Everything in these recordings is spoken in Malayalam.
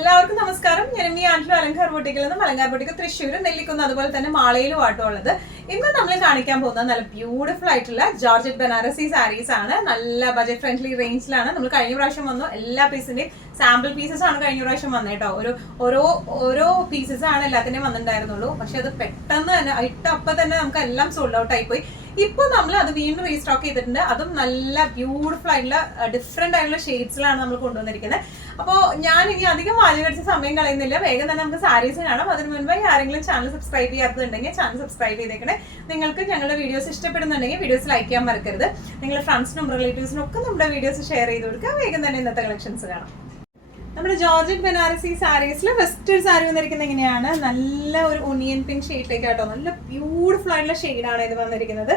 എല്ലാവർക്കും നമസ്കാരം. ഞാൻ ആൻഡ്രു അലങ്കാർ ബൊട്ടിക്കിൽ നിന്നും അലങ്കാർ ബൊട്ടിക്ക് തൃശ്ശൂർ നെല്ലിക്കുന്ന് അതുപോലെ തന്നെ മാളയിലും ആട്ടോ ഉള്ളത്. ഇന്ന് നമ്മൾ കാണിക്കാൻ പോകുന്നത് നല്ല ബ്യൂട്ടിഫുൾ ആയിട്ടുള്ള ജോർജറ്റ് ബനാറസി സാരീസ് ആണ്. നല്ല ബജറ്റ് ഫ്രണ്ട്ലി റേഞ്ചിലാണ്. നമ്മൾ കഴിഞ്ഞ പ്രാവശ്യം വന്നു എല്ലാ പീസിന്റെയും സാമ്പിൾ പീസസ് ആണ് കഴിഞ്ഞ പ്രാവശ്യം വന്നത് കേട്ടോ. ഓരോ പീസസ് ആണ് എല്ലാത്തിന്റെയും വന്നിട്ടുണ്ടായിരുന്നുള്ളൂ. പക്ഷെ അത് പെട്ടെന്ന് തന്നെ ഇട്ടപ്പം തന്നെ നമുക്ക് എല്ലാം സോൾഡ് ഔട്ട് ആയിപ്പോയി. ഇപ്പൊ നമ്മൾ അത് വീണ്ടും റീസ്റ്റോക്ക് ചെയ്തിട്ടുണ്ട്. അതും നല്ല ബ്യൂട്ടിഫുൾ ആയിട്ടുള്ള ഡിഫറെന്റ് ആയിട്ടുള്ള ഷെയ്ഡ്സിലാണ് നമ്മൾ കൊണ്ടുവന്നിരിക്കുന്നത്. അപ്പോൾ ഞാൻ ഇനി അധികം വാല്യൂ അടിച്ച സമയം കളയുന്നില്ല, വേഗം തന്നെ നമുക്ക് സാരീസ് കാണാം. അതിന് മുൻപായി ആരെങ്കിലും ചാനൽ സബ്സ്ക്രൈബ് ചെയ്യാത്തതുണ്ടെങ്കിൽ ചാനൽ സബ്സ്ക്രൈബ് ചെയ്തേക്കണേ. നിങ്ങൾക്ക് ഞങ്ങളുടെ വീഡിയോസ് ഇഷ്ടപ്പെടുന്നുണ്ടെങ്കിൽ വീഡിയോസ് ലൈക്ക് ചെയ്യാൻ മറക്കരുത്. നിങ്ങളുടെ ഫ്രണ്ട്സിനും റിലേറ്റീവ്സിനും ഒക്കെ നമ്മുടെ വീഡിയോസ് ഷെയർ ചെയ്ത് കൊടുക്കുക. വേഗം തന്നെ ഇന്നത്തെ കളക്ഷൻസ് കാണാം. നമ്മുടെ ജോർജറ്റ് ബനാറസി സാരീസിൽ ഫസ്റ്റ് ഒരു സാരി വന്നിരിക്കുന്നത് എങ്ങനെയാണ്, നല്ല ഒരു ഒനിയൻ പിങ്ക് ഷെയ്ഡിലേക്ക് ആട്ടോ. നല്ല ബ്യൂട്ടിഫുൾ ആയിട്ടുള്ള ഷെയ്ഡാണ് ഇത് വന്നിരിക്കുന്നത്.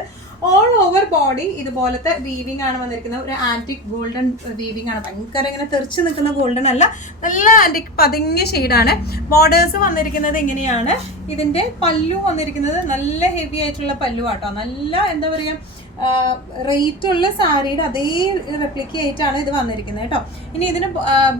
ഓൾ ഓവർ ബോഡി ഇതുപോലത്തെ വീവിംഗ് ആണ് വന്നിരിക്കുന്നത്. ഒരു ആന്റിക് ഗോൾഡൻ വീവിംഗ് ആണ്. ഭയങ്കര ഇങ്ങനെ തെറിച്ച് നിൽക്കുന്ന ഗോൾഡൻ അല്ല, നല്ല ആന്റിക് പതിങ്ങിയ ഷെയ്ഡാണ്. ബോർഡേഴ്സ് വന്നിരിക്കുന്നത് ഇങ്ങനെയാണ്. ഇതിന്റെ പല്ലു വന്നിരിക്കുന്നത് നല്ല ഹെവി ആയിട്ടുള്ള പല്ലു ആട്ടോ. നല്ല എന്താ പറയുക, റേറ്റ് ഉള്ള സാരിയുടെ അതേ റെപ്ലിക്ക ആയിട്ടാണ് ഇത് വന്നിരിക്കുന്നത് കേട്ടോ. ഇനി ഇതിന്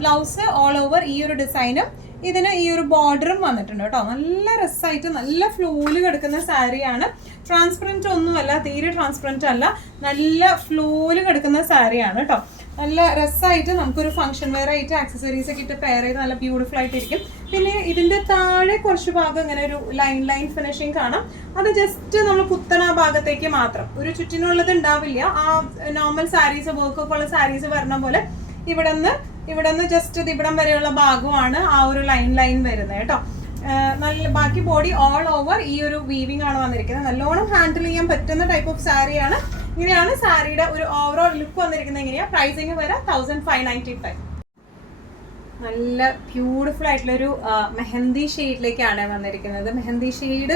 ബ്ലൗസ് ഓൾ ഓവർ ഈ ഒരു ഡിസൈനും ഇതിന് ഈ ഒരു ബോർഡറും വന്നിട്ടുണ്ട് കേട്ടോ. നല്ല രസമായിട്ട് നല്ല ഫ്ലോയിൽ കിടക്കുന്ന സാരിയാണ്. ട്രാൻസ്പെറൻറ്റ് ഒന്നുമല്ല, തീരെ ട്രാൻസ്പെറൻറ്റ് അല്ല, നല്ല ഫ്ലോയിൽ കിടക്കുന്ന സാരിയാണ് കേട്ടോ. നല്ല രസമായിട്ട് നമുക്കൊരു ഫംഗ്ഷൻ വെയർ ആയിട്ട് ആക്സസറീസ് ഒക്കെ ഇട്ട് പെയർ ചെയ്ത് നല്ല ബ്യൂട്ടിഫുൾ ആയിട്ടിരിക്കും. പിന്നെ ഇതിന്റെ താഴെ കുറച്ച് ഭാഗം ഇങ്ങനെ ഒരു ലൈൻ ഫിനിഷിങ് കാണാം. അത് ജസ്റ്റ് നമ്മൾ കുത്തണ ഭാഗത്തേക്ക് മാത്രം, ഒരു ചുറ്റിനുള്ളത് ഉണ്ടാവില്ല. ആ നോർമൽ സാരീസ് വർക്കൊക്കെ ഉള്ള സാരീസ് വരണ പോലെ ഇവിടെ നിന്ന് ജസ്റ്റ് ഇത് ഇവിടം വരെയുള്ള ഭാഗമാണ് ആ ഒരു ലൈൻ വരുന്നത് കേട്ടോ. നല്ല ബാക്കി ബോഡി ഓൾ ഓവർ ഈ ഒരു വീവിംഗ് ആണ് വന്നിരിക്കുന്നത്. നല്ലോണം ഹാൻഡിൽ ചെയ്യാൻ പറ്റുന്ന ടൈപ്പ് ഓഫ് സാരിയാണ്. ഇങ്ങനെയാണ് സാരിയുടെ ഒരു ഓവറോൾ ലുക്ക് വന്നിരിക്കുന്നത്. എങ്ങനെയാ പ്രൈസിങ് വരെ 1595. നല്ല ബ്യൂട്ടിഫുൾ ആയിട്ടുള്ളൊരു മെഹന്തി ഷെയ്ഡിലേക്കാണ് വന്നിരിക്കുന്നത്. മെഹന്തി ഷെയ്ഡ്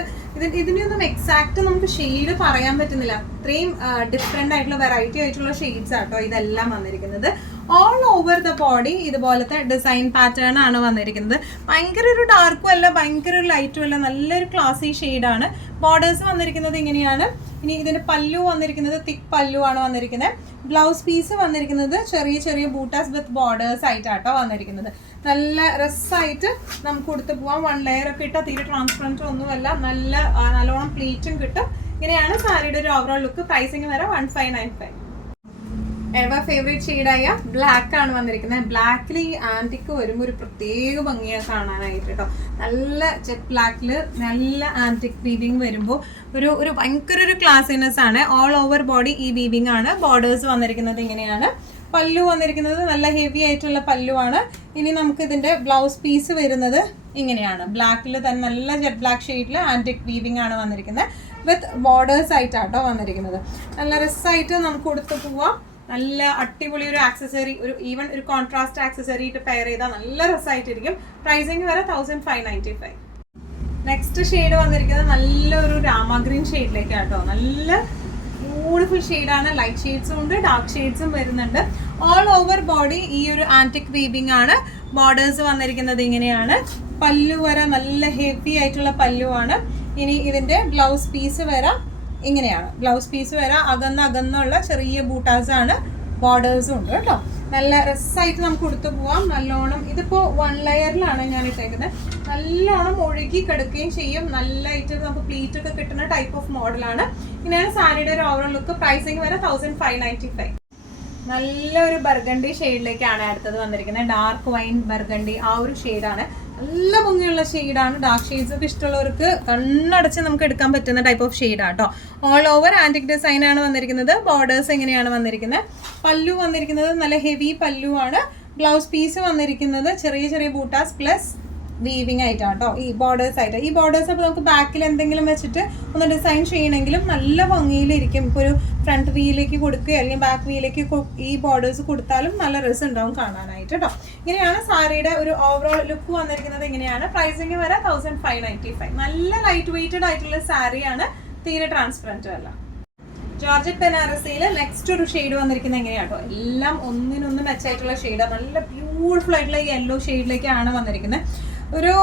ഇതിനൊന്നും എക്സാക്ട് നമുക്ക് ഷെയ്ഡ് പറയാൻ പറ്റുന്നില്ല. അത്രയും ഡിഫറെന്റ് ആയിട്ടുള്ള വെറൈറ്റി ആയിട്ടുള്ള ഷെയ്ഡ്സ് ആട്ടോ ഇതെല്ലാം വന്നിരിക്കുന്നത്. ഓൾ ഓവർ ദ ബോഡി ഇതുപോലത്തെ ഡിസൈൻ പാറ്റേൺ ആണ് വന്നിരിക്കുന്നത്. ഭയങ്കര ഒരു ഡാർക്കും അല്ല, ഭയങ്കര ഒരു ലൈറ്റും അല്ല, നല്ലൊരു ക്ലാസി ഷെയ്ഡാണ്. ബോർഡേഴ്സ് വന്നിരിക്കുന്നത് ഇങ്ങനെയാണ്. ഇനി ഇതിന്റെ പല്ലു വന്നിരിക്കുന്നത് തിക്ക് പല്ലു ആണ് വന്നിരിക്കുന്നത്. ബ്ലൗസ് പീസ് വന്നിരിക്കുന്നത് ചെറിയ ബൂട്ടാസ് വിത്ത് ബോർഡേഴ്സ് ആയിട്ടാട്ടോ വന്നിരിക്കുന്നത്. നല്ല രസമായിട്ട് നമുക്ക് കൊടുത്തു പോവാം. 1 ലെയർ ഒക്കെ ഇട്ടാൽ തീരെ ട്രാൻസ്പെറൻറ്റ് ഒന്നുമല്ല, നല്ലോണം പ്ലീറ്റും കിട്ടും. ഇങ്ങനെയാണ് സാരിയുടെ ഒരു ഓവറോൾ ലുക്ക്. പ്രൈസിങ് വരെ 1595. എവർ ഫേവറേറ്റ് ഷെയ്ഡായ ബ്ലാക്ക് ആണ് വന്നിരിക്കുന്നത്. ബ്ലാക്കിൽ ഈ ആന്റിക്ക് വരുമ്പോൾ ഒരു പ്രത്യേക ഭംഗിയാണ് കാണാനായിട്ട് കേട്ടോ. നല്ല ജെറ്റ് ബ്ലാക്കിൽ നല്ല ആന്റിക് വീവിങ് വരുമ്പോൾ ഒരു ഭയങ്കര ഒരു ക്ലാസിനെസ് ആണ്. ഓൾ ഓവർ ബോഡി ഈ വീവിങ് ആണ്. ബോർഡേഴ്സ് വന്നിരിക്കുന്നത് ഇങ്ങനെയാണ്. പല്ലു വന്നിരിക്കുന്നത് നല്ല ഹെവി ആയിട്ടുള്ള പല്ലുവാണ്. ഇനി നമുക്ക് ഇതിന്റെ ബ്ലൗസ് പീസ് വരുന്നത് ഇങ്ങനെയാണ്. ബ്ലാക്കിൽ തന്നെ നല്ല ജെറ്റ് ബ്ലാക്ക് ഷെയ്ഡിൽ ആന്റിക് വീവിംഗ് ആണ് വന്നിരിക്കുന്നത്. വിത്ത് ബോർഡേഴ്സ് ആയിട്ടാട്ടോ വന്നിരിക്കുന്നത്. നല്ല രസമായിട്ട് നമുക്ക് കൊടുത്തു പോവാം. നല്ല അടിപൊളി ഒരു ആക്സസറി, ഈവൻ ഒരു കോൺട്രാസ്റ്റ് ആക്സസറി ഇട്ട് പെയർ ചെയ്താൽ നല്ല രസമായിട്ടിരിക്കും. പ്രൈസിങ് വരെ 1595. നെക്സ്റ്റ് ഷെയ്ഡ് വന്നിരിക്കുന്നത് നല്ലൊരു രാമ ഗ്രീൻ ഷെയ്ഡിലേക്കാട്ടോ. നല്ല ബ്യൂട്ടിഫുൾ ഷെയ്ഡാണ്. ലൈറ്റ് ഷെയ്ഡ്സും ഉണ്ട്, ഡാർക്ക് ഷെയ്ഡ്സും വരുന്നുണ്ട്. ഓൾ ഓവർ ബോഡി ഈ ഒരു ആന്റിക് വീവിംഗ് ആണ്. ബോർഡേഴ്സ് വന്നിരിക്കുന്നത് ഇങ്ങനെയാണ്. പല്ലു വരെ നല്ല ഹെവി ആയിട്ടുള്ള പല്ലുവാണ്. ഇനി ഇതിന്റെ ബ്ലൗസ് പീസ് വരെ ഇങ്ങനെയാണ്. ബ്ലൗസ് പീസ് വരെ അകന്നുള്ള ചെറിയ ബൂട്ടാസ് ആണ്. ബോർഡേഴ്സും ഉണ്ട് കേട്ടോ. നല്ല രസമായിട്ട് നമുക്ക് കൊടുത്തു പോവാം. നല്ലോണം ഇതിപ്പോൾ 1 ലെയറിലാണ് ഞാൻ ഇട്ടേക്കുന്നത്. നല്ലോണം ഒഴുകി കിടക്കുകയും ചെയ്യും. നല്ലതായിട്ട് നമുക്ക് പ്ലീറ്റ് ഒക്കെ കിട്ടുന്ന ടൈപ്പ് ഓഫ് മോഡലാണ്. ഇങ്ങനെയാണ് സാരിയുടെ ഒരു ഓവറോൾ ലുക്ക്. പ്രൈസിങ് വരെ 1595. നല്ലൊരു ബർഗണ്ടി ഷെയ്ഡിലേക്കാണ് അടുത്തത് വന്നിരിക്കുന്നത്. ഡാർക്ക് വൈൻ ബർഗണ്ടി ആ ഒരു ഷെയ്ഡാണ്. നല്ല ഭംഗിയുള്ള ഷെയ്ഡാണ്. ഡാർക്ക് ഷെയ്ഡ്സ് ഒക്കെ ഇഷ്ടമുള്ളവർക്ക് കണ്ണടച്ച് നമുക്ക് എടുക്കാൻ പറ്റുന്ന ടൈപ്പ് ഓഫ് ഷെയ്ഡാട്ടോ. ഓൾ ഓവർ ആന്റിക് ഡിസൈൻ ആണ് വന്നിരിക്കുന്നത്. ബോർഡേഴ്സ് എങ്ങനെയാണ് വന്നിരിക്കുന്നത്. പല്ലു വന്നിരിക്കുന്നത് നല്ല ഹെവി പല്ലു ആണ്. ബ്ലൗസ് പീസ് വന്നിരിക്കുന്നത് ചെറിയ ബൂട്ടാസ് പ്ലസ് വീവിംഗ് ആയിട്ടാട്ടോ. ഈ ബോർഡേഴ്സ് ആയിട്ട് ഈ ബോർഡേഴ്സ് അപ്പോൾ നമുക്ക് ബാക്കിൽ എന്തെങ്കിലും വെച്ചിട്ട് ഒന്ന് ഡിസൈൻ ചെയ്യണമെങ്കിലും നല്ല ഭംഗിയിലിരിക്കും. ഇപ്പോൾ ഒരു ഫ്രണ്ട് വീയിലേക്ക് കൊടുക്കുക അല്ലെങ്കിൽ ബാക്ക് വീയിലേക്ക് ഈ ബോർഡേഴ്സ് കൊടുത്താലും നല്ല രസം ഉണ്ടാവും കാണാനായിട്ട് കേട്ടോ. ഇങ്ങനെയാണ് സാരിയുടെ ഒരു ഓവറോൾ ലുക്ക് വന്നിരിക്കുന്നത്. ഇങ്ങനെയാണ്. പ്രൈസിങ് വരെ 1595. നല്ല ലൈറ്റ് വെയ്റ്റഡ് ആയിട്ടുള്ള സാരിയാണ്, തീരെ ട്രാൻസ്പെറൻറ്റും അല്ല. ജോർജറ്റ് ബനാറസിയിൽ നെക്സ്റ്റ് ഒരു ഷെയ്ഡ് വന്നിരിക്കുന്നത് എങ്ങനെയാട്ടോ. എല്ലാം ഒന്നിനൊന്ന് മെച്ചായിട്ടുള്ള ഷെയ്ഡാണ്. നല്ല ബ്യൂട്ടിഫുൾ ആയിട്ടുള്ള യെല്ലോ ഷെയ്ഡിലേക്കാണ് വന്നിരിക്കുന്നത്. ഒരു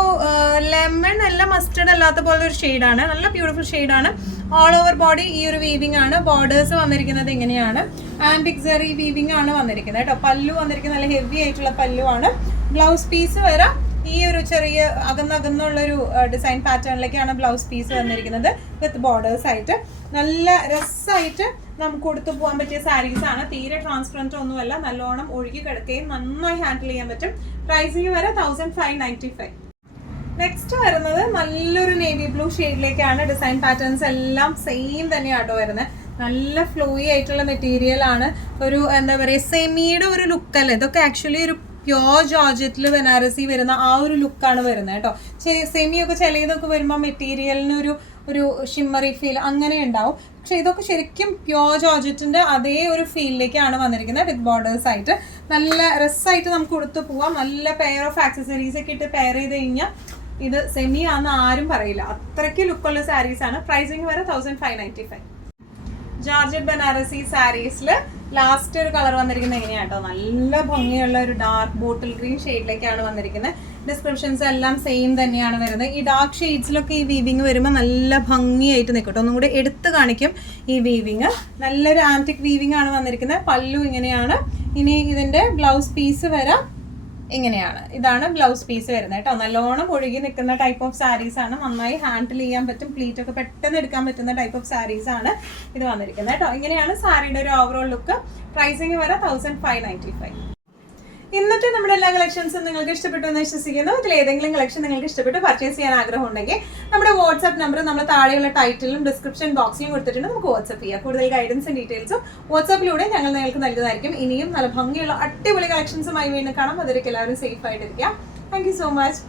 ലെമൺ അല്ല, മസ്റ്റർഡ് അല്ലാത്ത പോലെ ഒരു ഷെയ്ഡാണ്. നല്ല ബ്യൂട്ടിഫുൾ ഷെയ്ഡാണ്. ഓൾ ഓവർ ബോഡി ഈ ഒരു വീവിംഗ് ആണ്. ബോർഡേഴ്സ് വന്നിരിക്കുന്നത് ഇങ്ങനെയാണ്. ആൻറ്റിക് വീവിംഗ് ആണ് വന്നിരിക്കുന്നത് കേട്ടോ. പല്ലു വന്നിരിക്കുന്നത് നല്ല ഹെവി ആയിട്ടുള്ള പല്ലു ആണ്. ബ്ലൗസ് പീസ് വരെ ഈ ഒരു ചെറിയ അകന്നുള്ളൊരു ഡിസൈൻ പാറ്റേണിലേക്കാണ് ബ്ലൗസ് പീസ് വന്നിരിക്കുന്നത് വിത്ത് ബോർഡേഴ്സ് ആയിട്ട്. നല്ല രസമായിട്ട് നമുക്ക് കൊടുത്തു പോകാൻ പറ്റിയ സാരീസ് ആണ്. തീരെ ട്രാൻസ്പെറൻറ്റ് ഒന്നുമല്ല, നല്ലോണം ഒഴുകി കിടക്കുകയും നന്നായി ഹാൻഡിൽ ചെയ്യാൻ പറ്റും. പ്രൈസിങ് വരെ 1595. നെക്സ്റ്റ് വരുന്നത് നല്ലൊരു നേവി ബ്ലൂ ഷെയ്ഡിലേക്കാണ്. ഡിസൈൻ പാറ്റേൺസ് എല്ലാം സെയിം തന്നെയാട്ടോ വരുന്നത്. നല്ല ഫ്ലോയി ആയിട്ടുള്ള മെറ്റീരിയൽ ആണ്. ഒരു എന്താ പറയുക, സെമിയുടെ ഒരു ലുക്കല്ലേ ഇതൊക്കെ. ആക്ച്വലി ഒരു പ്യോർ ജോർജറ്റിൽ ബനാറസി വരുന്ന ആ ഒരു ലുക്കാണ് വരുന്നത് കേട്ടോ. സെമിയൊക്കെ ചിലതൊക്കെ വരുമ്പോൾ മെറ്റീരിയലിന് ഒരു ഷിമ്മറി ഫീൽ അങ്ങനെ ഉണ്ടാവും. പക്ഷെ ഇതൊക്കെ ശരിക്കും പ്യോർ ജോർജറ്റിന്റെ അതേ ഒരു ഫീലിലേക്കാണ് വന്നിരിക്കുന്നത് വിത്ത് ബോർഡേഴ്സ് ആയിട്ട്. നല്ല രസമായിട്ട് നമുക്ക് കൊടുത്തു പോവാം. നല്ല പെയർ ഓഫ് ആക്സസറീസ് ഒക്കെ ഇട്ട് പെയർ ചെയ്ത് കഴിഞ്ഞാൽ ഇത് സെമി ആണെന്ന് ആരും പറയില്ല. അത്രയ്ക്ക് ലുക്കുള്ള സാരീസ് ആണ്. പ്രൈസിങ് വരെ 1595. ജോർജറ്റ് ബനാറസി സാരീസിൽ ലാസ്റ്റ് ഒരു കളർ വന്നിരിക്കുന്നത് എങ്ങനെയാട്ടോ, നല്ല ഭംഗിയുള്ള ഒരു ഡാർക്ക് ബോട്ടിൽ ഗ്രീൻ ഷെയ്ഡിലേക്കാണ് വന്നിരിക്കുന്നത്. ഡിസ്ക്രിപ്ഷൻസ് എല്ലാം സെയിം തന്നെയാണ് വരുന്നത്. ഈ ഡാർക്ക് ഷെയ്ഡ്സിലൊക്കെ ഈ വീവിങ് വരുമ്പോൾ നല്ല ഭംഗിയായിട്ട് നിൽക്കട്ടെ. ഒന്നും കൂടെ എടുത്ത് കാണിക്കും ഈ വീവിങ്. നല്ലൊരു ആന്റിക് വീവിങ് ആണ് വന്നിരിക്കുന്നത്. പല്ലു ഇങ്ങനെയാണ്. ഇനി ഇതിന്റെ ബ്ലൗസ് പീസ് വരാം ഇങ്ങനെയാണ്. ഇതാണ് ബ്ലൗസ് പീസ് വരുന്നത് കേട്ടോ. നല്ലോണം ഒഴുകി നിൽക്കുന്ന ടൈപ്പ് ഓഫ് സാരീസ് ആണ്. നന്നായി ഹാൻഡിൽ ചെയ്യാൻ പറ്റും. പ്ലീറ്റ് ഒക്കെ പെട്ടെന്ന് എടുക്കാൻ പറ്റുന്ന ടൈപ്പ് ഓഫ് സാരീസ് ആണ് ഇത് വന്നിരിക്കുന്നത് കേട്ടോ. ഇങ്ങനെയാണ് സാരിയുടെ ഒരു ഓവറോൾ ലുക്ക്. പ്രൈസിങ് വരെ 1595. ഇന്നത്തെ നമ്മുടെ എല്ലാ കളക്ഷൻസും നിങ്ങൾക്ക് ഇഷ്ടപ്പെട്ടു എന്ന് വിശ്വസിക്കുന്നു. ഇതിൽ ഏതെങ്കിലും കളക്ഷൻ നിങ്ങൾക്ക് ഇഷ്ടപ്പെട്ട് പർച്ചേസ് ചെയ്യാൻ ആഗ്രഹം ഉണ്ടെങ്കിൽ നമ്മുടെ വാട്സ്ആപ്പ് നമ്പർ നമ്മൾ താഴെയുള്ള ടൈറ്റിലും ഡിസ്ക്രിപ്ഷൻ ബോക്സിലും കൊടുത്തിട്ടുണ്ട്. നമുക്ക് വാട്സ്ആപ്പ് ചെയ്യാം. കൂടുതൽ ഗൈഡൻസും ഡീറ്റെയിൽസും വാട്സ്ആപ്പിലൂടെ ഞങ്ങൾ നിങ്ങൾക്ക് നൽകുന്നതായിരിക്കും. ഇനിയും നല്ല ഭംഗിയുള്ള അടിപൊളി കളക്ഷൻസുമായി വീണ്ടും കാണാം. അതിലേക്ക് എല്ലാവരും സേഫ് ആയിട്ടിരിക്കാം. Thank you so much.